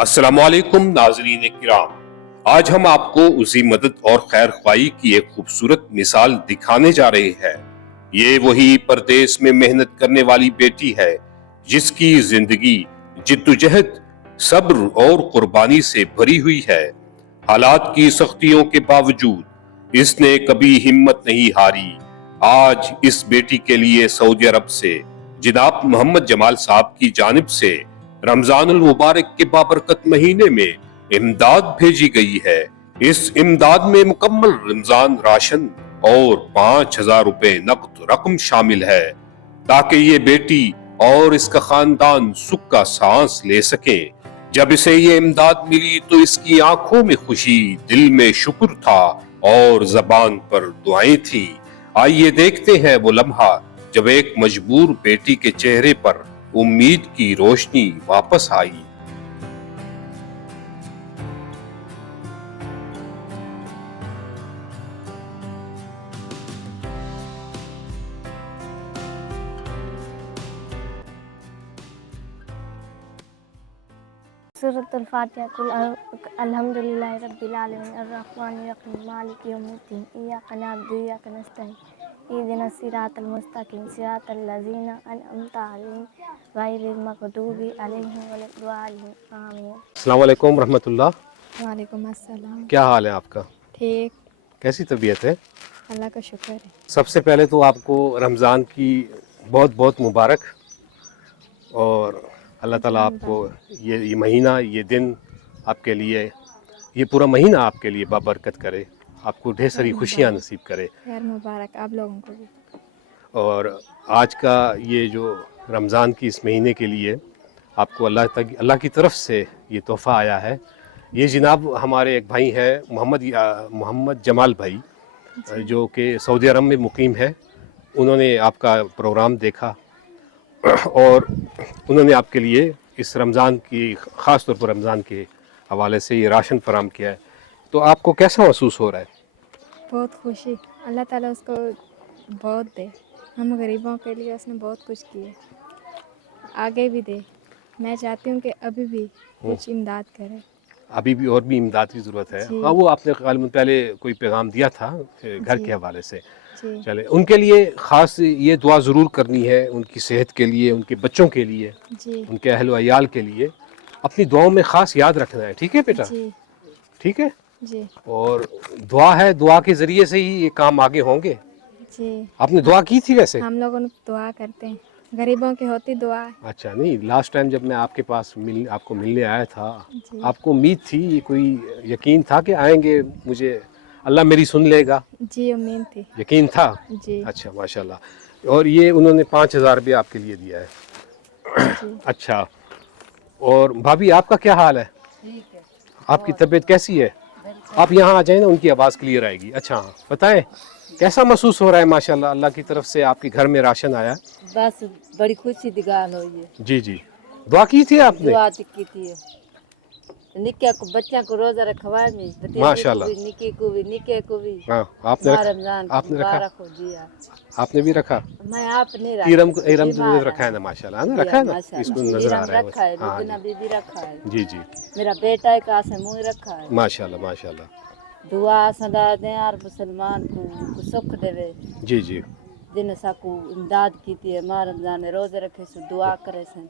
السلام علیکم ناظرین کرام، آج ہم آپ کو اسی مدد اور خیر خواہی کی ایک خوبصورت مثال دکھانے جا رہے ہیں۔ یہ وہی پردیس میں محنت کرنے والی بیٹی ہے جس کی زندگی جدوجہد، صبر اور قربانی سے بھری ہوئی ہے۔ حالات کی سختیوں کے باوجود اس نے کبھی ہمت نہیں ہاری۔ آج اس بیٹی کے لیے سعودی عرب سے جناب محمد جمال صاحب کی جانب سے رمضان المبارک کے بابرکت مہینے میں امداد بھیجی گئی ہے۔ اس امداد میں مکمل رمضان راشن اور 5,000 روپے نقد رقم شامل ہے تاکہ یہ بیٹی اور اس کا خاندان سکھ کا سانس لے سکیں۔ جب اسے یہ امداد ملی تو اس کی آنکھوں میں خوشی، دل میں شکر تھا اور زبان پر دعائیں تھیں۔ آئیے دیکھتے ہیں وہ لمحہ جب ایک مجبور بیٹی کے چہرے پر امید کی روشنی واپس آئی۔ سورۃ الفاتحہ قل الحمد للہ رب العالمین الرحمن الرحیم مالک یوم الدین ایاک نعبد و ایاک نستعین اہدنا الصراط المستقیم صراط الذین انعمت علیہم غیر المغضوب علیہم ولا الضالین آمین۔ السلام علیکم ورحمۃ اللہ۔ وعلیکم السلام۔ کیا حال ہے آپ کا؟ ٹھیک، کیسی طبیعت ہے؟ اللہ کا شکر ہے۔ سب سے پہلے تو آپ کو رمضان کی بہت بہت مبارک، اور اللہ تعالیٰ آپ کو یہ مہینہ، یہ دن آپ کے لیے، یہ پورا مہینہ آپ کے لیے بابرکت کرے، آپ کو ڈھیر ساری خوشیاں نصیب کرے۔ خیر مبارک آپ لوگوں کو بھی۔ اور آج کا یہ جو رمضان کی اس مہینے کے لیے آپ کو اللہ کی طرف سے یہ تحفہ آیا ہے۔ یہ جناب ہمارے ایک بھائی ہیں محمد جمال بھائی، جو کہ سعودی عرب میں مقیم ہے۔ انہوں نے آپ کا پروگرام دیکھا اور انہوں نے آپ کے لیے اس رمضان کی، خاص طور پر رمضان کے حوالے سے یہ راشن فراہم کیا ہے۔ تو آپ کو کیسا محسوس ہو رہا ہے؟ بہت خوشی، اللہ تعالیٰ اس کو بہت دے۔ ہم غریبوں کے لیے اس نے بہت کچھ کیے، آگے بھی دے۔ میں چاہتی ہوں کہ ابھی بھی کچھ امداد کرے۔ ابھی بھی اور بھی امداد کی ضرورت ہے۔ جی ہاں، وہ آپ نے غالباً پہلے کوئی پیغام دیا تھا گھر جی کے حوالے سے۔ جی چلے، ان کے لیے خاص یہ دعا ضرور کرنی ہے، ان کی صحت کے لیے، ان کے بچوں کے لیے، جی ان کے اہل و عیال کے لیے اپنی دعاؤں میں خاص یاد رکھنا ہے۔ ٹھیک ہے بیٹا؟ جی ٹھیک ہے۔ جی اور دعا ہے، دعا کے ذریعے سے ہی یہ کام آگے ہوں گے۔ جی آپ نے دعا کی تھی ویسے؟ ہم لوگوں نے دعا کرتے ہیں، غریبوں کی ہوتی دعا۔ اچھا، نہیں، لاسٹ ٹائم جب میں آپ کے پاس آپ کو ملنے آیا تھا، جی آپ کو امید تھی، کوئی یقین تھا کہ آئیں گے، مجھے اللہ میری سن لے گا؟ جی امید تھی۔ یقین تھا؟ جی اچھا، ماشاءاللہ۔ اور یہ انہوں نے 5,000 روپیہ آپ کے لیے دیا ہے۔ جی اچھا، اور بھابھی آپ کا کیا حال ہے؟ آپ کی طبیعت کیسی ہے؟ آپ یہاں آ جائیں نا، ان کی آواز کلیئر آئے گی۔ اچھا، بتائیں کیسا محسوس ہو رہا ہے؟ ماشاءاللہ، اللہ کی طرف سے آپ کے گھر میں راشن آیا۔ بس بڑی خوشی دی گال ہوئی ہے۔ جی جی، دعا کی تھی آپ نے؟ دعا کی تھی، نکے کو بچوں کو روزہ رکھوائے میں، بتیجے ماشاءاللہ۔ کو بھی، نکے کو بھی، نکے کو بھی ہاں، آپ نے ماہ رکھا؟ رمضان آپ کی نے رکھا؟ مبارک ہو جی ہاں۔ آپ نے بھی رکھا؟ میں آپ نہیں ایرم رکھا، نے رکھا ہے نا، ماشاءاللہ، ہے نا، رکھا ہے نا، اس کو نظر آ رہا ہے۔ رکھا ہے، ہاں لبنہ بی بھی رکھا ہے، جی جی، میرا بیٹا ایک آسے منہ رکھا ہے۔ ماشاءاللہ ماشاءاللہ۔ دعا سدا دیں اور مسلمان کو سکھ دے، جی جی، جن ساکو امداد کی تھی، ماہ رمضان روزے رکھے سو دعا کرے سن۔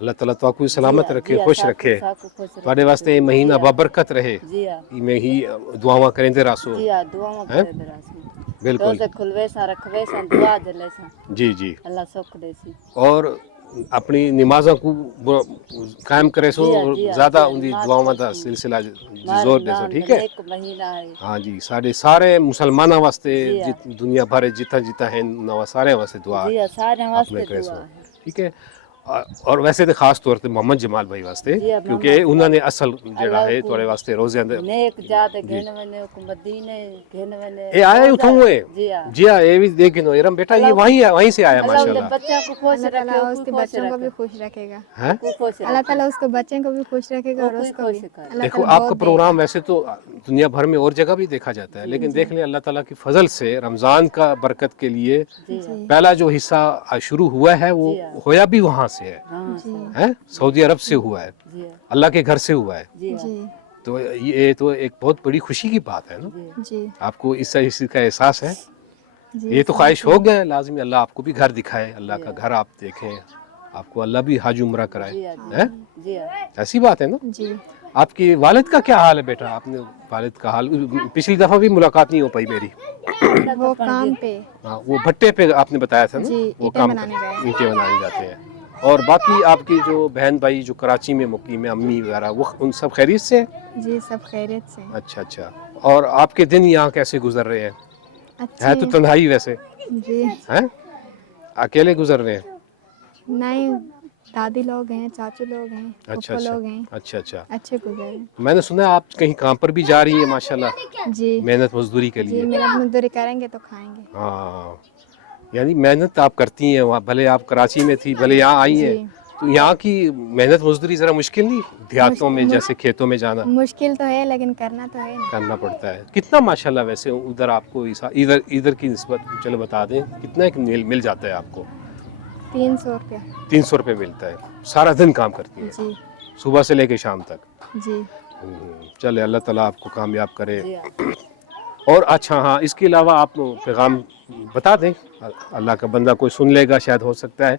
اللہ تعالیٰ تو آپ کو سلامت رکھے، خوش رکھے، ساکو خوش تھوڑے واسطے یہ مہینہ بابرکت رہے، جی ہاں میں ہی دعاواں کریں دے راسو۔ جی ہاں، دعاواں کرے دے راسو۔ بالکل، روزے کھلوے سا رکھوے سا دعا دلے سا، جی جی۔ اللہ سکھ دے سی۔ اور اپنی نمازوں کو قائم کرے سو، زیادہ ان دی دعاواں دا سلسلہ زور دے سو، ٹھیک ہے؟ ایک مہینہ ہے ہاں جی، سارے مسلمانوں واسطے دنیا بھر جتا ہے نوا، سارے واسطے دعا جی ہاں، سارے آپ واسطے نے کرے سو، دعا ہے۔ ٹھیک ہے؟ اور ویسے تو خاص طور پہ محمد جمال بھائی واسطے، جی ہاں، کیونکہ انہوں نے اصل جڑا اللہ ہے کو تھوڑے واسطے روزے نیک جات گھن ونے کو مدینے گھن ونے، اے آیا اتھوں ہوئے، جی ہاں، جی ہاں، یہ بھی دیکھیں ارم بیٹا، یہ وہیں سے آیا اللہ ماشاءاللہ۔ بچوں کو خوش اللہ رکھے، تعالیٰ اس کو کے خوش بچوں کو بھی رکھے، خوش رکھے گا۔ ہیں؟ کو خوش اللہ رکھے، تعالیٰ اس کے بچوں کو بھی خوش رکھے گا اور اس کو بھی۔ اللہ دیکھو، تعالیٰ آپ کا بہت دے پروگرام گا۔ ویسے تو دنیا بھر میں اور جگہ بھی دیکھا جاتا ہے، لیکن دیکھ لیں اللہ تعالیٰ کی فضل سے رمضان کا برکت کے لیے جی جی پہلا جو حصہ شروع ہوا ہے وہ ہویا بھی وہاں سے ہے, हाँ जी हैं? सऊदी अरब से हुआ है, जी अल्लाह के घर से हुआ है, जी जी तो ये तो एक बहुत बड़ी खुशी की बात है ना. जी जी आपको इस चीज़ का एहसास है. जी ये तो ख्वाहिश समझती हो हूँ। गया है लाजमी, अल्लाह आपको भी घर दिखाए, अल्लाह का घर आप देखें, आपको अल्लाह भी हज उम्रा जी कराए, जी हैं? जी ऐसी बात है ना. जी आपके वालिद का क्या हाल है बेटा? आपने वालिद का हाल, पिछली दफ़ा भी मुलाकात नहीं हो पाई मेरी. वो काम पे हाँ, वो भट्टे पे आपने बताया था ना, जी, वो ईंटें काम बनाने गए। ईंटें बनाने जाते हैं. और बाकी आपकी जो बहन भाई जो कराची में मुकीम है, अम्मी वगैरह, वो उन सब खैरियत से हैं? जी सब खैरियत से हैं। अच्छा अच्छा. और आपके दिन यहाँ कैसे गुजर रहे हैं? है तो अच्छी तन्हाई वैसे, जी हैं? अकेले गुजर रहे हैं? नहीं, दादी लोग हैं, चाचू लोग हैं, अच्छा फूफो अच्छा लोग हैं, अच्छा अच्छा. अच्छे गुजर हैं। मैंने सुना है आप कहीं काम पर भी जा रही है माशाल्लाह, जी मेहनत मजदूरी के जी लिए. मेहनत मजदूरी करेंगे तो खाएंगे। हाँ, यानी मेहनत आप करती हैं वहाँ, भले आप कराची में थी, भले यहाँ आई हैं, जी तो यहाँ की मेहनत मजदूरी ज़रा मुश्किल नहीं, देहातों में जैसे खेतों में जाना मुश्किल तो है लेकिन करना तो है ना। करना पड़ता है. कितना माशाल्लाह वैसे उधर आपको इधर इधर की निस्बत चलो बता दें, कितना एक मिल जाता है आपको? 300 रुपया 300 रुपये मिलता है. सारा दिन काम करती है, जी सुबह से लेके शाम तक. जी चले अल्लाह ताला आपको कामयाब करे. जी और अच्छा हाँ, इसके अलावा आप पैगाम बता दें, अल्लाह का बंदा कोई सुन लेगा, शायद हो सकता है,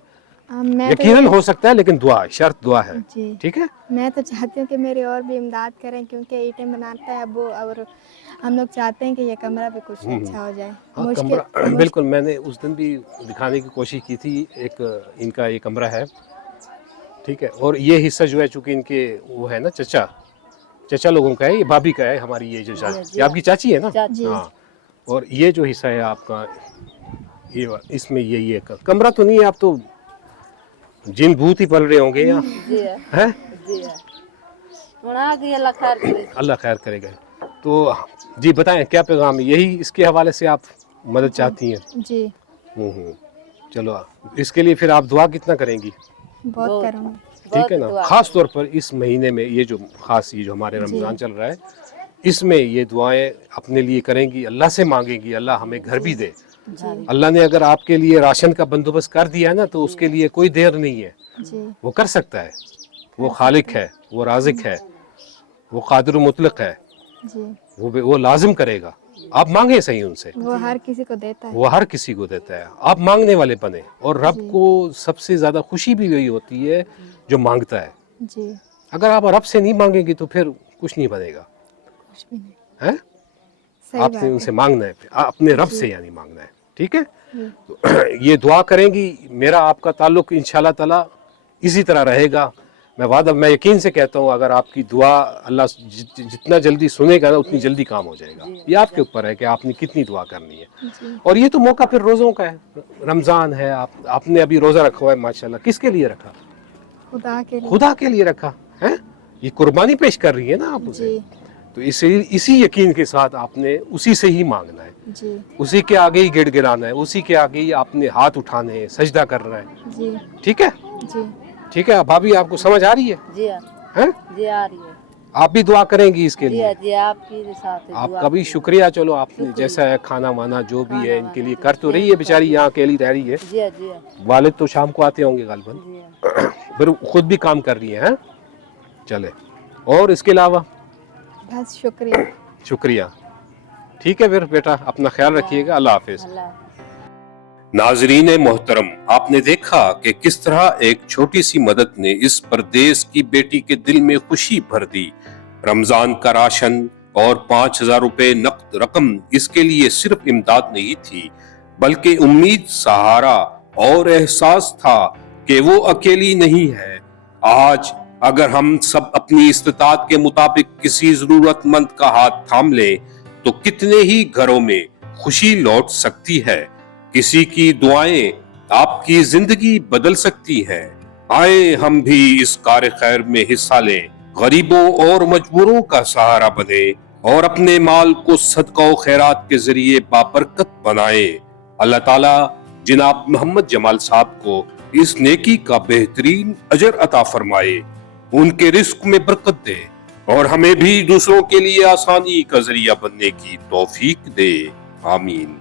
मैं तो यकीनन हो सकता है, लेकिन दुआ, शर्त दुआ है. जी ठीक है. मैं तो चाहती हूँ कि मेरी और भी इमदाद करें क्योंकि ईंटें बनाता है अब्बू और हम लोग चाहते हैं कि ये कमरा भी कुछ अच्छा हो जाए। हाँ, कमरा बिल्कुल, मैंने उस दिन भी दिखाने की कोशिश की थी. एक इनका ये कमरा है, ठीक है, और ये हिस्सा जो है चूँकि इनके वो है ना चचा लोगों का है, ये भाभी का है हमारी, ये जो ये आपकी चाची है ना. चाची हाँ, और ये जो हिस्सा है आपका, ये इसमें ये कमरा तो नहीं है, आप तो जिन भूत ही पल रहे होंगे यहाँ, जी हैं? जी बना दिया अल्लाह खैर करे। अल्लाह खैर करेगा. तो जी बताएं क्या पैगाम है, यही इसके हवाले से आप मदद चाहती हैं? जी चलो इसके लिए फिर आप दुआ कितना करेंगी? बहुत करूँगी। ठीक है ना. दुआ। खास तौर पर इस महीने में ये जो हमारे रमज़ान चल रहा है, इसमें ये दुआएं अपने लिए करेंगी, अल्लाह से मांगेंगी, अल्लाह हमें घर भी दे. जी अल्लाह ने अगर आपके लिए राशन का बंदोबस्त कर दिया है ना, तो उसके लिए कोई देर नहीं है, जी वो कर सकता है. वो खालिक है, वो राज़िक है, वो कादिर मुतलक है, जी वो लाजिम करेगा. आप मांगे सही उनसे, वो हर किसी को देता है। वो हर किसी को देता है. आप मांगने वाले बने, और रब को सबसे ज़्यादा खुशी भी वही होती है जो मांगता है. जी अगर आप रब से नहीं मांगेंगे तो फिर कुछ नहीं बनेगा, कुछ भी नहीं। हैं? सही बात आपने है। उनसे मांगना है, अपने रब से यानी मांगना है. ठीक है. जी। तो ये दुआ करेंगी, मेरा आपका ताल्लुक इंशाल्लाह ताला इसी तरह रहेगा. मैं यकीन से कहता हूँ, अगर आपकी दुआ अल्लाह जितना जल्दी सुनेगा ना, उतनी जल्दी काम हो जाएगा. ये आपके ऊपर है कि आपने कितनी दुआ करनी है. जी और ये तो मौका फिर रोज़ों का है, रमज़ान है, आपने अभी रोज़ा रखा हुआ है माशाल्लाह. किसके लिए रखा? खुदा के लिए। खुदा के लिए रखा है. ये कुर्बानी पेश कर रही है ना आप उसे. जी तो इसी यकीन के साथ आपने उसी से ही मांगना है, जी उसी के आगे ही गिड़गिड़ाना है, उसी के आगे ही आपने हाथ उठाने हैं, सजदा करना है. जी ठीक है. जी ठीक है. भाभी आपको समझ आ रही है? जी हैं? जी आ रही है। आप भी दुआ करेंगी इसके जी लिए? जी आपकी साथ है, दुआ आपका भी की। शुक्रिया. चलो आपने जैसा है खाना वाना जो भी है इनके लिए कर तो रही है, बेचारी यहाँ अकेली रह रही है. जी जी वालिद तो शाम को आते होंगे गालिबन, जी फिर खुद भी काम कर रही है, हैं? चले. और इसके अलावा बस शुक्रिया। शुक्रिया. ठीक है फिर बेटा, अपना ख्याल रखिएगा. अल्लाह हाफिज. अल्लाह नाजरीन मोहतरम, आपने देखा कि किस तरह एक छोटी सी मदद ने इस परदेश की बेटी के दिल में खुशी भर दी. रमजान का राशन और 5,000 रुपए नकद रकम इसके लिए सिर्फ इमदाद नहीं थी, बल्कि उम्मीद, सहारा और एहसास था कि वो अकेली नहीं है. आज अगर हम सब अपनी इस्तिताअत के मुताबिक किसी जरूरतमंद का हाथ थाम ले, तो कितने ही घरों में खुशी लौट सकती है. किसी की दुआएं आपकी जिंदगी बदल सकती हैं. आए हम भी इस कार खैर में हिस्सा लें, गरीबों और मजबूरों का सहारा बने और अपने माल को सदका व खैरात के जरिए बाबरकत बनाए. अल्लाह ताला जनाब मोहम्मद जमाल साहब को इस नेकी का बेहतरीन अजर अता फरमाए, उनके रिस्क में बरकत दे और हमें भी दूसरों के लिए आसानी का जरिया बनने की तौफीक दे. आमीन.